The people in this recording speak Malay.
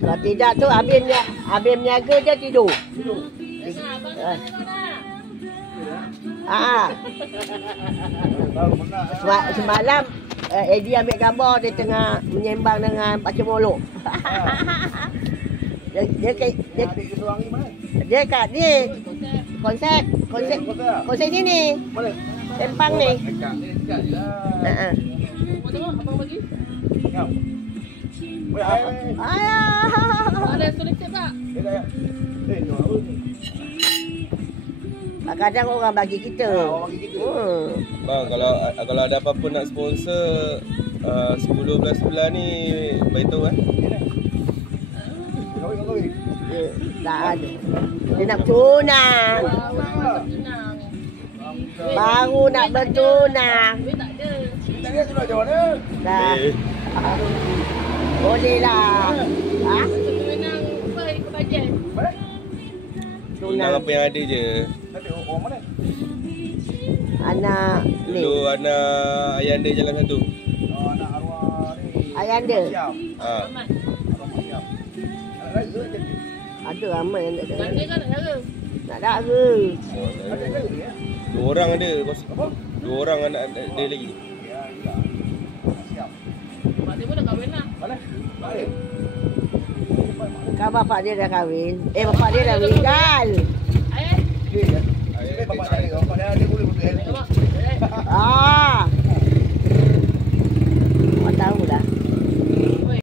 Kalau tidak tu habis niaga je tidur. Semalam Eddie ambil gambar dia tengah menyembang dengan baca molok. Dia kat ni konsep sini. Sempang ni. Ada solitip tak? Kadang orang bagi kita. Bang, kalau ada apa-apa nak sponsor 10-12 bulan ni beritahu Tak ada. Dia nak bertunang. Baru nak bertunang. Tak ada sudah jawab dia. Dah. Boleh lah. Menang apa ikut bajet? Tunang apa yang ada je. Orang mana? Anak ni. Dulu anak Ayanda Jalan 1. Anak arwah ni. Ayanda. Ha. Ada ramai yang tak ada. Dia kan nak jaga. Nak dara. Dua orang ada. Dua orang anak dia lagi. Mak dia pun dah kahwin lah. Mana? Kan bapak dia dah kahwin. Bapak dia dah meninggal. Ayah? Bapak dia boleh Awak tahu lah.